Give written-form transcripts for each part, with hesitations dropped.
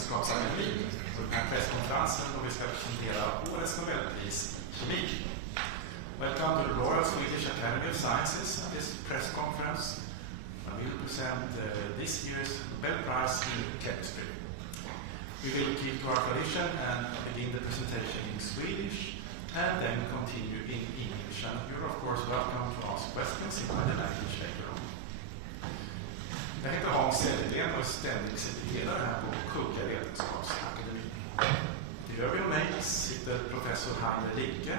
Vetenskapsakademin på den här presskonferensen då vi ska presentera årets Nobelpris i kemi. Welcome to the Royal Swedish Academy of Sciences at this press conference. We will present this year's Nobel Prize in Chemistry. We will keep to our tradition and begin the presentation in Swedish and then continue in English. And you're of course welcome to ask questions in either language later on. Jag heter Hans Elgren och är ständig sekreterare här på Kungliga Vetenskapsakademin. Till höger om mig sitter professor Heiner Linke,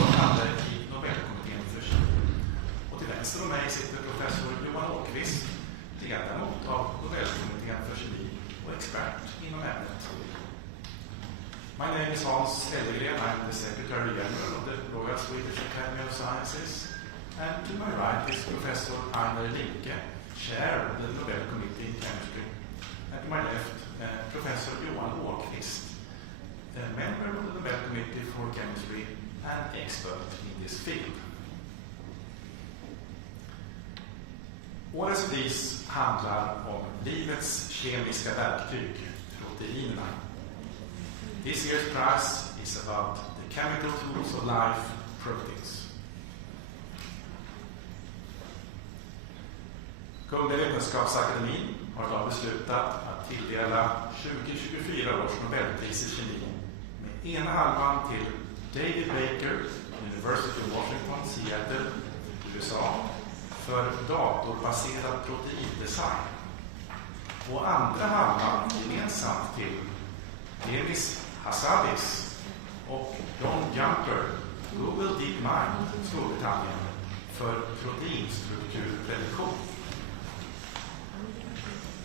ordförande i Nobelkommittén för kemi. Och till vänster om mig sitter professor Johan Åkvist, ledamot av Nobelkommittén för kemi och expert inom ämnet. My name is Hans Elgren. I'm the Secretary General of the Royal Swedish Academy of Sciences. And to my right is Professor Heiner Linke, Chair of the Nobel Committee in Chemistry. And to my left, Professor Johan Åkvist, a member of the Nobel Committee for Chemistry and expert in this field. Årets pris handlar om livets kemiska verktyg, proteinerna. This year's prize is about the chemical tools of life, proteins. Kungliga Vetenskapsakademin har idag beslutat att tilldela 2024 års Nobelpris i kemi med ena halvan till David Baker, University of Washington, Seattle, USA, för datorbaserad proteindesign. Och andra halvan gemensamt till Demis Hassabis och John Jumper, Google DeepMind, Storbritannien, för proteinstrukturprediktion.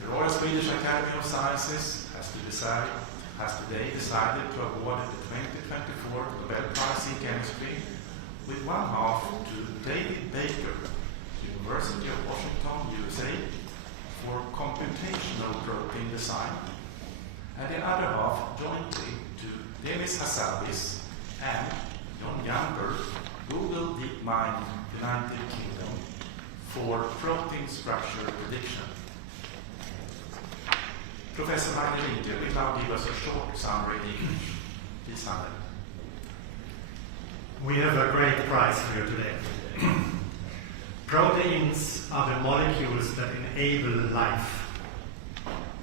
The Royal Swedish Academy of Sciences has today decided to award the 2024 Nobel Prize in Chemistry with one half to David Baker, University of Washington, USA, for computational protein design, and the other half jointly to Demis Hassabis and John Jumper, Google DeepMind, United Kingdom, for protein structure prediction. Professor Heiner Linke will now give us a short summary in English. Please, Heiner. We have a great prize for you today. Proteins are the molecules that enable life.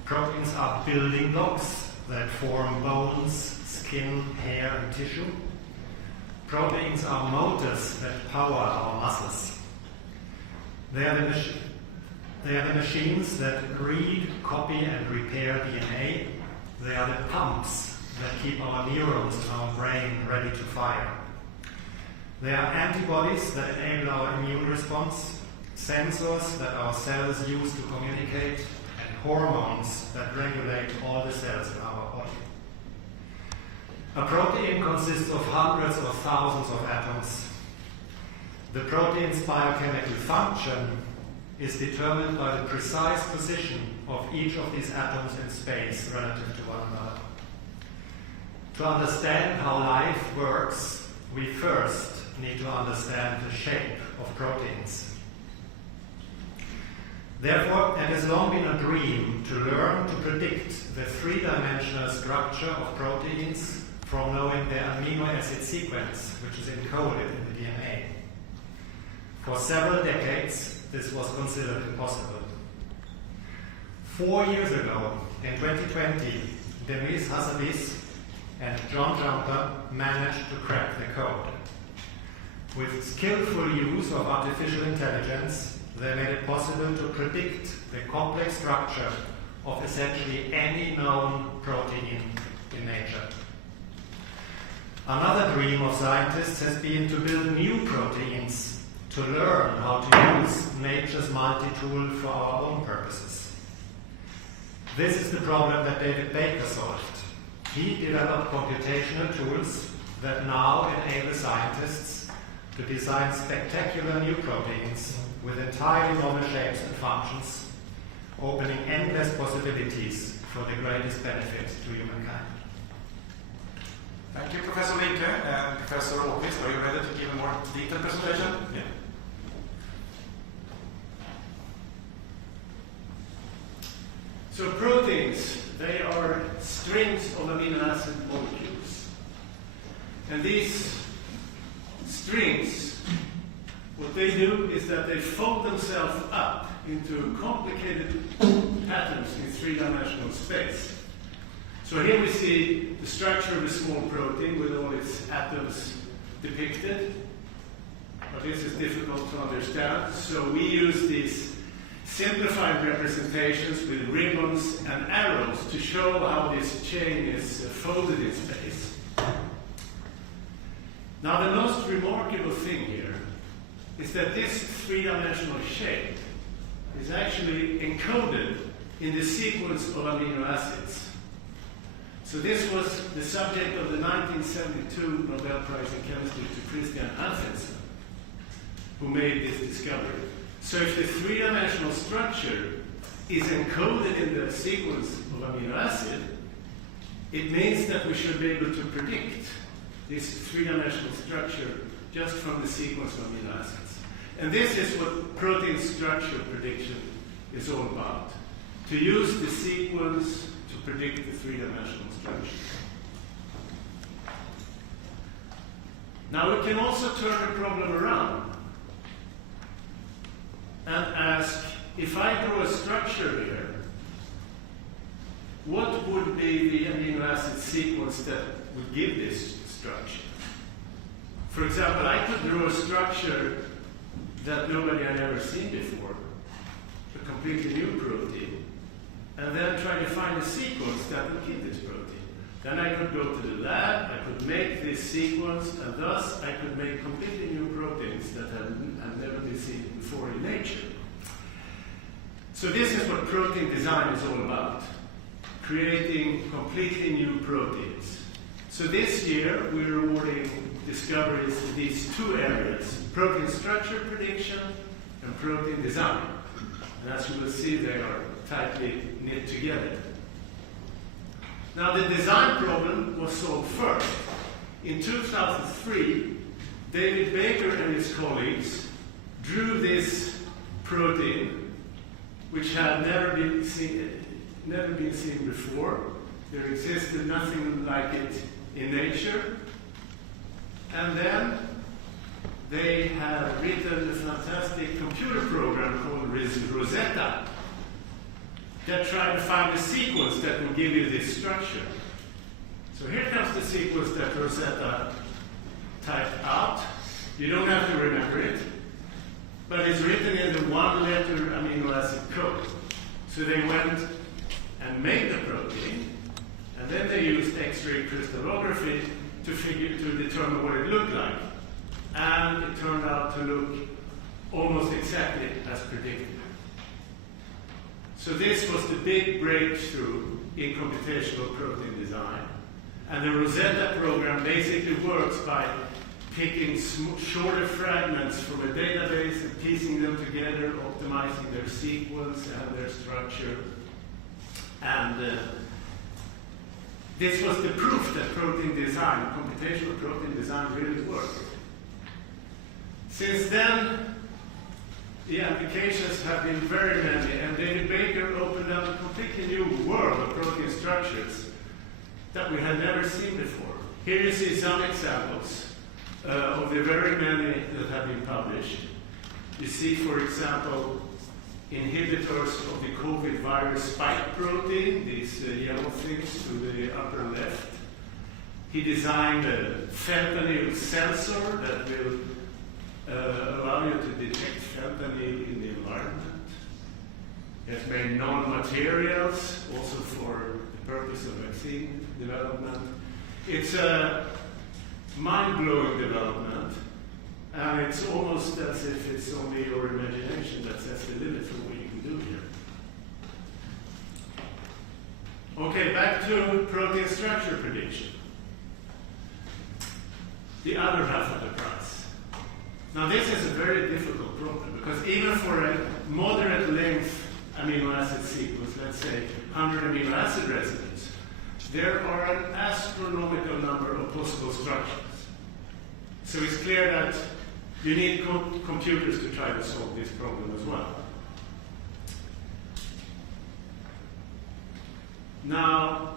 Proteins are building blocks that form bones, skin, hair, and tissue. Proteins are motors that power our muscles. They are the machines that read, copy, and repair DNA. They are the pumps that keep our neurons in our brain ready to fire. They are antibodies that enable our immune response, sensors that our cells use to communicate, and hormones that regulate all the cells in our body. A protein consists of hundreds or thousands of atoms. The protein's biochemical function is determined by the precise position of each of these atoms in space relative to one another. To understand how life works, we first need to understand the shape of proteins. Therefore, it has long been a dream to learn to predict the three-dimensional structure of proteins from knowing their amino acid sequence, which is encoded in the DNA. For several decades, this was considered impossible. 4 years ago, in 2020, Demis Hassabis and John Jumper managed to crack the code. With skillful use of artificial intelligence, they made it possible to predict the complex structure of essentially any known protein in nature. Another dream of scientists has been to build new proteins to learn how to use nature's multi-tool for our own purposes. This is the problem that David Baker solved. He developed computational tools that now enable scientists to design spectacular new proteins with entirely novel shapes and functions, opening endless possibilities for the greatest benefit to humankind. Thank you, Professor Linke. And Professor Åkvist, are you ready to give a more detailed presentation? Yeah. So proteins They are strings of amino acid molecules. And these strings, what they do is that they fold themselves up into complicated patterns in three-dimensional space. So here we see the structure of a small protein with all its atoms depicted. But this is difficult to understand, so we use these simplified representations with ribbons and arrows to show how this chain is folded in space. Now the most remarkable thing here is that this three-dimensional shape is actually encoded in the sequence of amino acids. So this was the subject of the 1972 Nobel Prize in Chemistry to Christian Hansen, who made this discovery. So if the three-dimensional structure is encoded in the sequence of amino acid, it means that we should be able to predict this three-dimensional structure just from the sequence of amino acids. And this is what protein structure prediction is all about. To use the sequence to predict the three-dimensional structure. Now we can also turn the problem around and ask, if I draw a structure here, what would be the amino acid sequence that would give this structure? For example, I could draw a structure that nobody had ever seen before, a completely new protein, and then try to find a sequence that would give this protein. Then I could go to the lab, I could make this sequence, and thus I could make completely new proteins that have never been seen before in nature. So this is what protein design is all about, creating completely new proteins. So this year we're awarding discoveries in these two areas, protein structure prediction and protein design. And as you will see, they are tightly knit together. Now the design problem was solved first. In 2003, David Baker and his colleagues drew this protein, which had never been seen before. There existed nothing like it in nature. And then they had written a fantastic computer program called Rosetta that tried to find a sequence that would give you this structure. So here comes the sequence that Rosetta typed out. You don't have to remember it, but it's written in the one-letter amino acid code. So they went and made the protein, and then they used X-ray crystallography to determine what it looked like. And it turned out to look almost exactly as predicted. So this was the big breakthrough in computational protein design. And the Rosetta program basically works by picking shorter fragments from a database and piecing them together, optimizing their sequence and their structure. And this was the proof that protein design, computational protein design, really worked. Since then, the applications have been very many, and David Baker opened up a completely new world of protein structures that we had never seen before. Here you see some examples of the very many that have been published. You see, for example, inhibitors of the COVID virus spike protein, these yellow things to the upper left. He designed a fentanyl sensor that will allow you to detect fentanyl in the environment. He has made non-materials, also for the purpose of vaccine development. It's a mind-blowing development, and it's almost as if it's only your imagination that sets the limit for what you can do here. Okay, back to protein structure prediction. The other half of the prize. Now this is a very difficult problem, because even for a moderate length amino acid sequence, let's say 100 amino acid residues, there are an astronomical number of possible structures. So it's clear that you need computers to try to solve this problem as well. Now,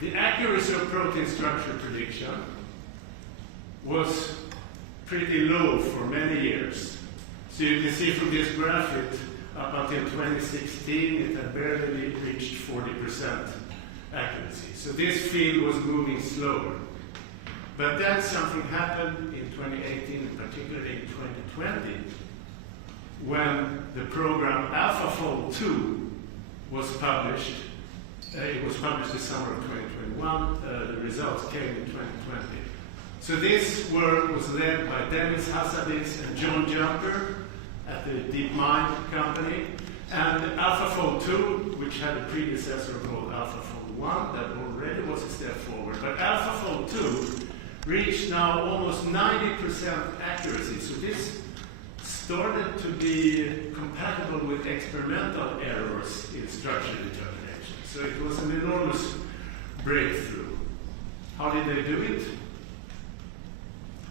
the accuracy of protein structure prediction was pretty low for many years. So you can see from this graph, up until 2016, it had barely reached 40% accuracy. So this field was moving slower. But then something happened in 2018, particularly in 2020, when the program AlphaFold 2 was published. It was published the summer of 2021. The results came in 2020. So this work was led by Demis Hassabis and John Jumper at the DeepMind company, and AlphaFold 2, which had a predecessor called AlphaFold 1, that already was a step forward. But AlphaFold 2 reached now almost 90% accuracy. So this started to be compatible with experimental errors in structure determination. So it was an enormous breakthrough. How did they do it?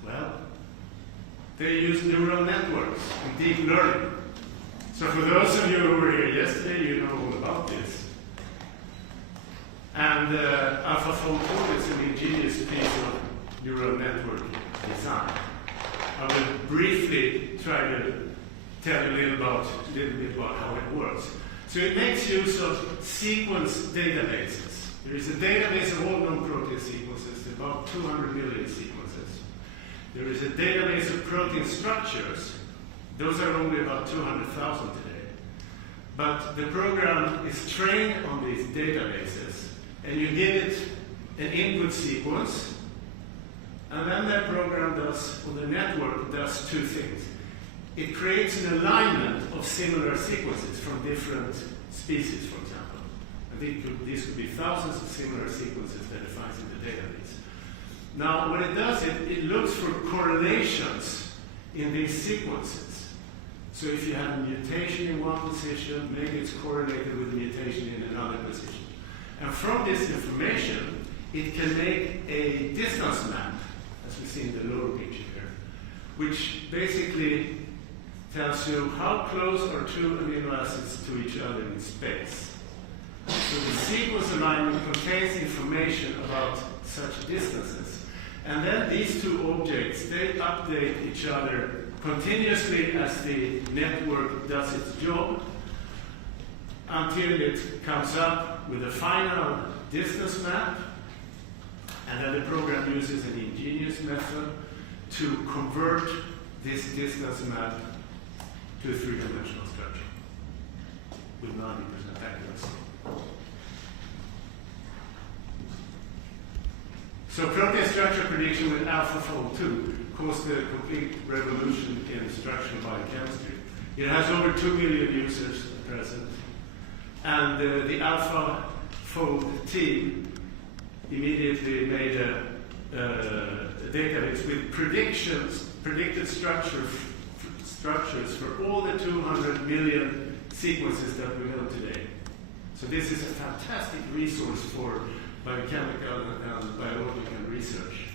Well, they used neural networks and deep learning. So for those of you who were here yesterday, you know all about this. And AlphaFold 2 is an ingenious piece of neural network design. I will briefly try to tell you a little bit about how it works. So it makes use of sequence databases. There is a database of all known protein sequences, about 200 million sequences. There is a database of protein structures. Those are only about 200,000 today. But the program is trained on these databases, and you give it an input sequence, and then that program does, or the network does two things. It creates an alignment of similar sequences from different species, for example. I think these could be thousands of similar sequences that it finds in the database. Now, when it does it looks for correlations in these sequences. So if you have a mutation in one position, maybe it's correlated with a mutation in another position. And from this information, it can make a distance map, as we see in the lower picture here, which basically tells you how close are two amino acids to each other in space. So the sequence alignment contains information about such distances. And then these two objects, they update each other continuously as the network does its job until it comes up with a final distance map. And then the program uses an ingenious method to convert this distance map to a three-dimensional structure with 90% accuracy. So protein structure prediction with AlphaFold 2 caused a complete revolution in structural biochemistry. It has over 2 million users at present. And the AlphaFold team immediately made a database with predicted structures for all the 200 million sequences that we know today. So this is a fantastic resource for biochemical and biological research.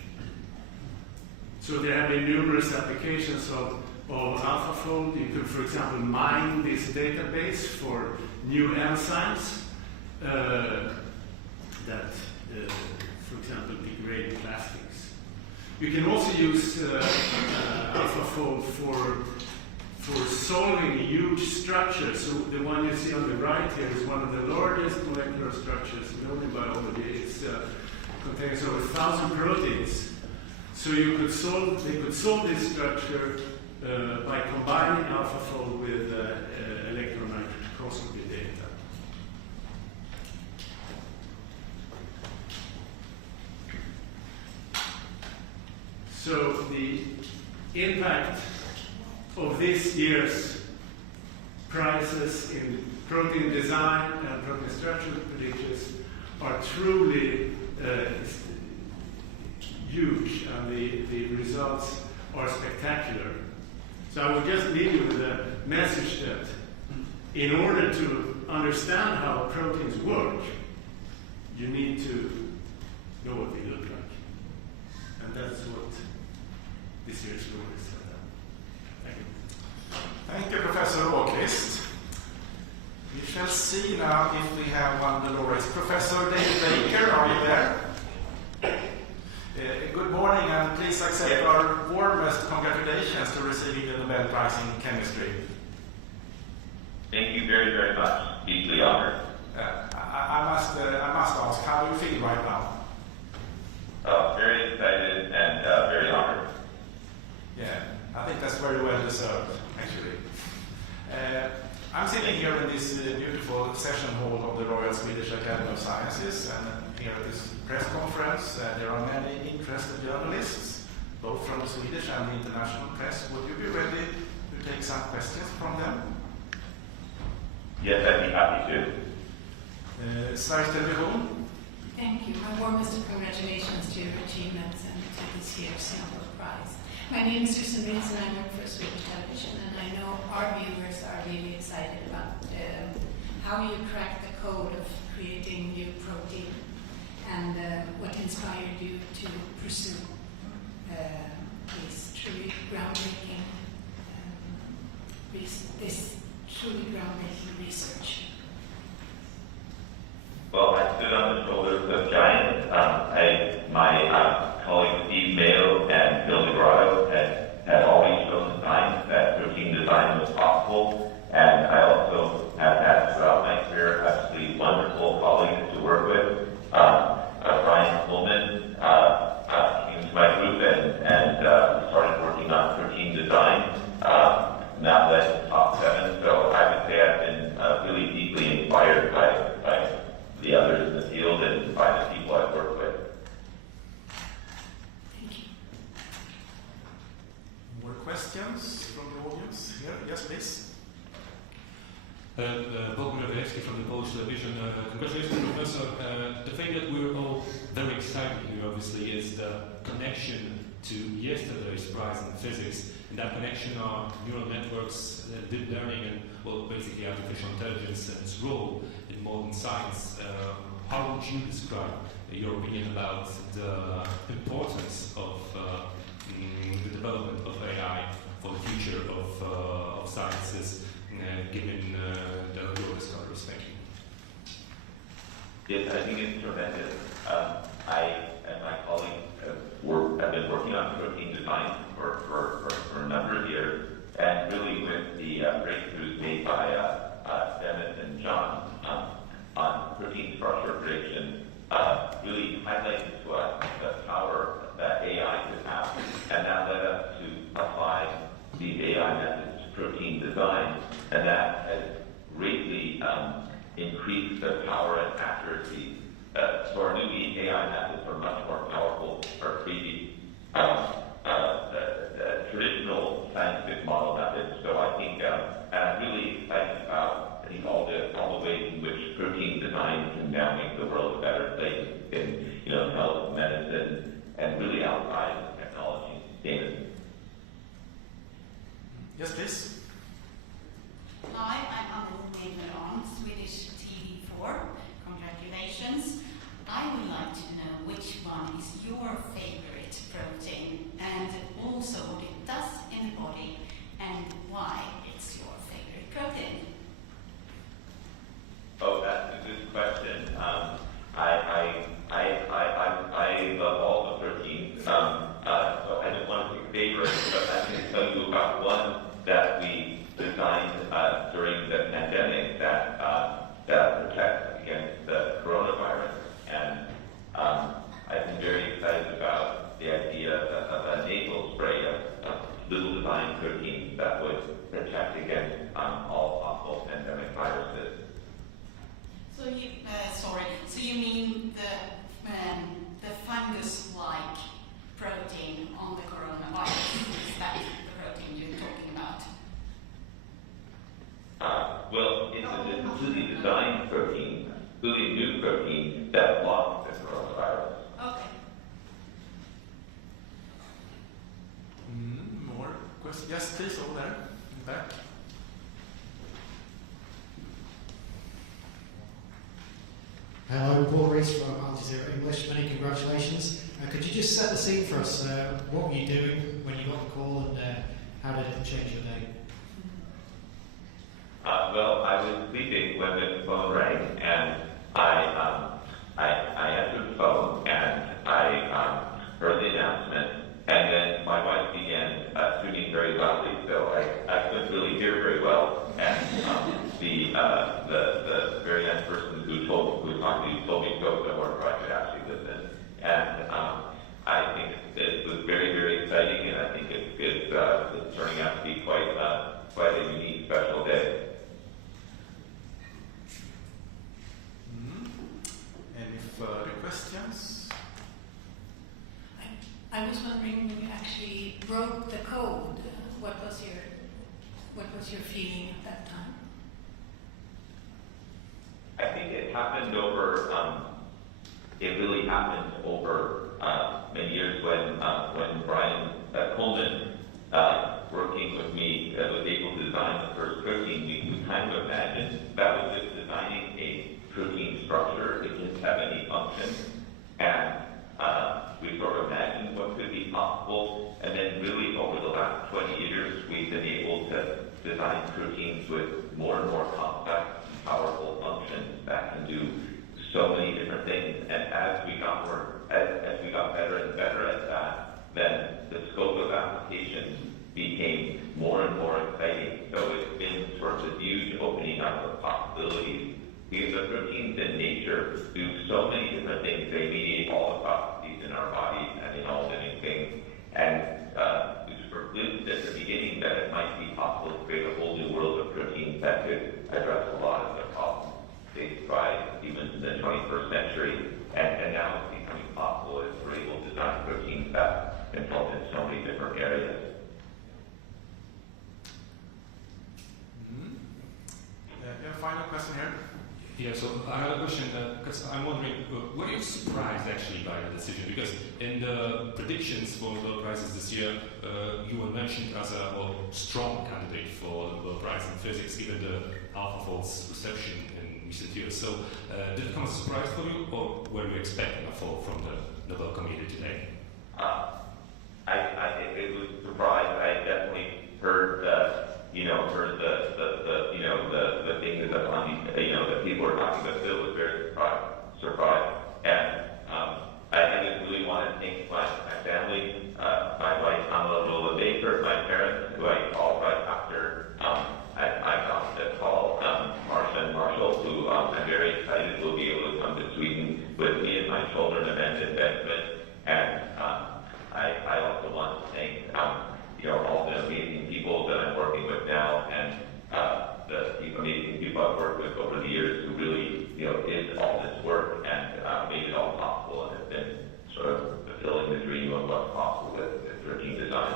So there have been numerous applications of AlphaFold. You could, for example, mine this database for new enzymes that, for example, degrade plastics. You can also use AlphaFold for solving huge structures. So the one you see on the right here is one of the largest molecular structures known in biology. It contains over 1,000 proteins. So they could solve this structure by combining AlphaFold with electron microscopy data. So the impact of this year's prizes in protein design and protein structure predictions are truly huge, and the results are spectacular. So I will just leave you with a message that in order to understand how proteins work, you need to know what they look like. And that's what this year's award is about. Thank you. Thank you, Professor Åqvist. Vi shall see now if we have one of the laureates. Professor David Baker, are you there? Good morning, and please accept our warmest congratulations to receiving the Nobel Prize in Chemistry. Thank you very, very much. Deeply honored. I must ask, how do you feel right now? Very excited and very honored. Yeah, I think that's very well deserved, actually. I'm sitting here in this beautiful session hall of the Royal Swedish Academy of Sciences, and here at this press conference there are many interested journalists, both from the Swedish and the international press. Would you be ready to take some questions from them? Yes, I'd be happy to. Sveriges Television. Thank you. My warmest congratulations to your achievements and to this year's Nobel Prize. My name is Susan Vince and I work for Swedish Television, and I know our viewers are really excited about how you cracked the code of creating new protein and what inspired you to pursue this truly groundbreaking research. Well, I stood on the shoulders of giants. My colleagues Steve Mayo and Bill DeGrotto had always shown signs that protein design was possible, and I also have had throughout my career absolutely wonderful colleagues to work with. Brian Pullman came to my group and started working on protein design. Now led top 7, so I would say I've been really deeply inspired by the others in the field and by the people I've worked with. Thank you. More questions from the audience here? Yes, please. Bob Murawiecki from the Polish television. Congratulations, Professor. The thing that we're all very excited here, obviously, is the connection to yesterday's prize in physics. And that connection are neural networks, deep learning, and, well, basically artificial intelligence and its role in modern science. How would you describe your opinion about the importance of the development of AI for the future of sciences, given the your discoveries? Thank you. Yes, I think it's tremendous. I and my colleagues have been working on protein design for a number of years, and really with the breakthroughs made by Dennis and John on protein structure prediction, really highlighted to us the power that AI could have, and that led us to apply these AI methods to protein design, and that has greatly increased the power and accuracy. So our new AI methods are much more powerful or 3D traditional scientific model methods. So I think I'm really excited about all the ways in which protein design can now make the world a better place in health, medicine, and really outside of technology. David. Yes, please. Hi, I'm Anna on Swedish TV4. Congratulations. I would like to know which one is your favorite protein, and also what it does in the body and why it's your favorite protein. Oh, that's a good question. I love all the proteins, so I don't want to pick favorites, but I can tell you about one that we designed during the pandemic that protects against the coronavirus. And I've been very excited about the idea of a nasal spray of little design proteins that would protect against all possible pandemic viruses. So you mean the fungus-like protein on the coronavirus? Is that the protein you're talking about? Well, it's a completely designed protein, completely new protein that blocks the coronavirus. Okay. More questions? Yes, please, over there, in the back. Hello, Paul Rees from Al Jazeera English. Many congratulations. Could you just set the scene for us? What were you doing when you got the call, and how did it change your day? Well, I was sleeping when the phone rang, and I answered the phone, and I heard the announcement, and then my wife began screaming very loudly, so I couldn't really hear very well, and the very nice person who was talking to me told me to go somewhere where I could actually listen, and I think it was very, very exciting, and I think it's turning out to be quite a unique, special day. Any further questions? I was wondering, when you actually broke the code, what was your feeling at that time? I think it happened over. It really happened over many years when Brian Coleman, working with me, was able to design the first protein. We kind of imagined that was just designing a protein structure. It didn't have any function, and we sort of imagined what could be possible. And then, really, over the last 20 years, we've been able to design proteins with more and more complex, powerful functions that can do so many different things. And as we got better and better at that, then the scope of applications became more and more exciting. So it's been sort of this huge opening up of possibilities, because the proteins in nature do so many different things. They mediate all the processes in our bodies and in all living things. And we sort of glimpsed at the beginning that it might be possible to create a whole new world of proteins that could address a lot of the problems faced by humans in the 21st century. And now it's becoming possible as we're able to design proteins that can help in so many different areas. Yeah, final question here. Yeah, so I have a question, because I'm wondering, were you surprised actually by the decision? Because in the predictions for Nobel Prizes this year, you were mentioned as a strong candidate for the Nobel Prize in Physics, given the AlphaFold's reception in recent years. So did it come as a surprise for you, or were you expecting a fold from the Nobel Committee today? It was a surprise. I definitely heard the things that people were talking about. Still was very surprised. And I just really want to thank my family, my wife, Lola Baker, my parents, who I called right after I got the call, Marsha and Marshall, who I'm very excited will be able to come to Sweden with me and my children, Amanda and Benjamin. And I also want to thank all the amazing people that I'm working with now, and the amazing people I've worked with over the years who really did all this work and made it all possible, and have been sort of fulfilling the dream of what's possible with protein design.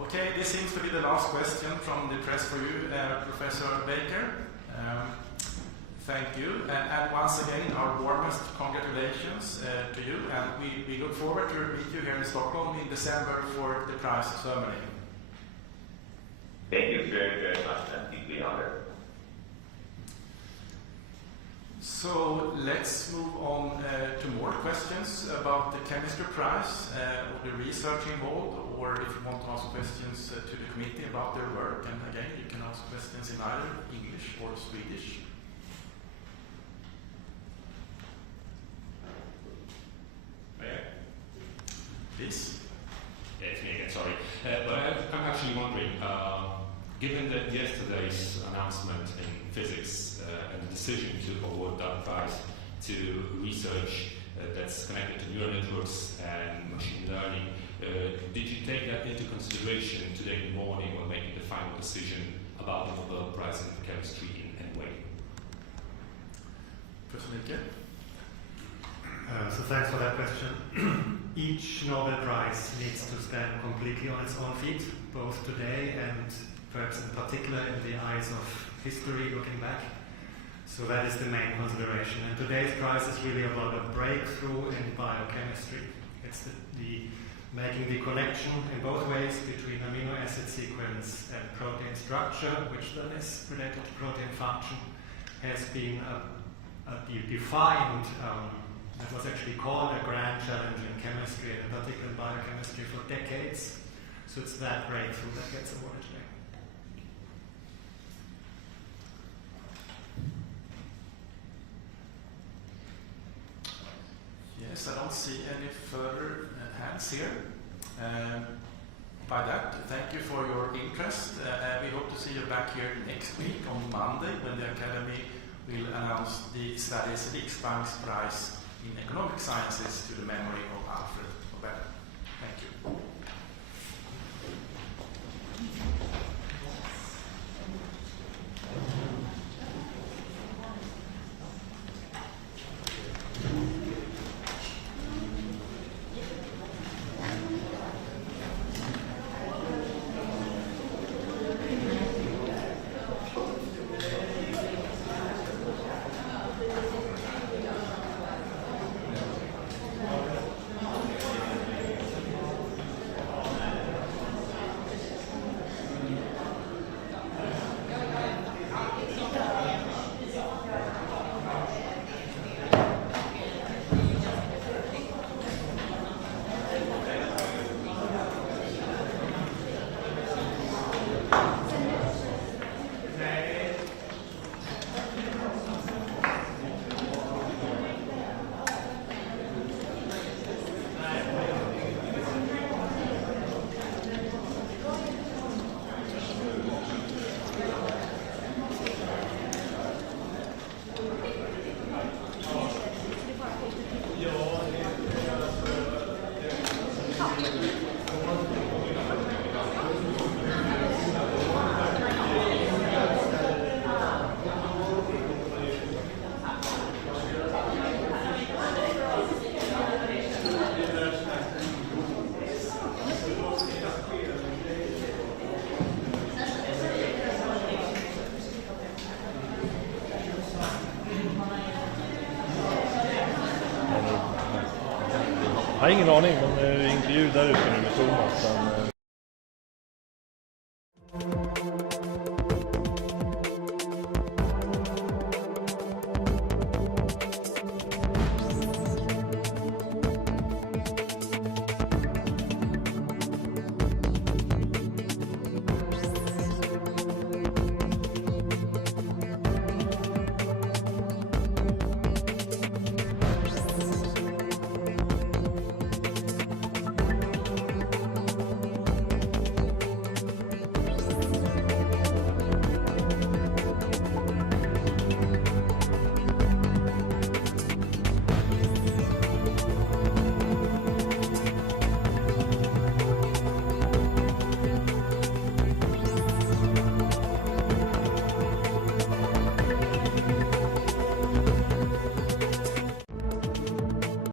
Okay, this seems to be the last question from the press for you, Professor Baker. Thank you, and once again, our warmest congratulations to you, and we look forward to meet you here in Stockholm in December for the prize ceremony. Thank you very, very much. I'm deeply honored. So let's move on to more questions about the chemistry prize, or the research involved, or if you want to ask questions to the committee about their work. And again, you can ask questions in either English or Swedish. Please. Yeah, it's me again, sorry. But I'm actually wondering, given that yesterday's announcement in physics and the decision to award that prize to research that's connected to neural networks and machine learning, did you take that into consideration today in the morning when making the final decision about the Nobel Prize in chemistry in any way? Professor Nicke? So thanks for that question. Each Nobel Prize needs to stand completely on its own feet, both today and perhaps in particular in the eyes of history looking back. So that is the main consideration. And today's prize is really about a breakthrough in biochemistry. It's the making the connection in both ways between amino acid sequence and protein structure, which then is related to protein function, has been defined. That was actually called a grand challenge in chemistry, and in particular in biochemistry, for decades. So it's that breakthrough that gets awarded today. as I don't see any further hands here. By that, thank you for your interest. We hope to see you back here next week on Monday when the Academy will announce the Sveriges Riksbanks Prize in Economic Sciences to the memory of Alfred Nobel. Thank you. Jag har ingen aning, men intervju där ute nu med Thomas.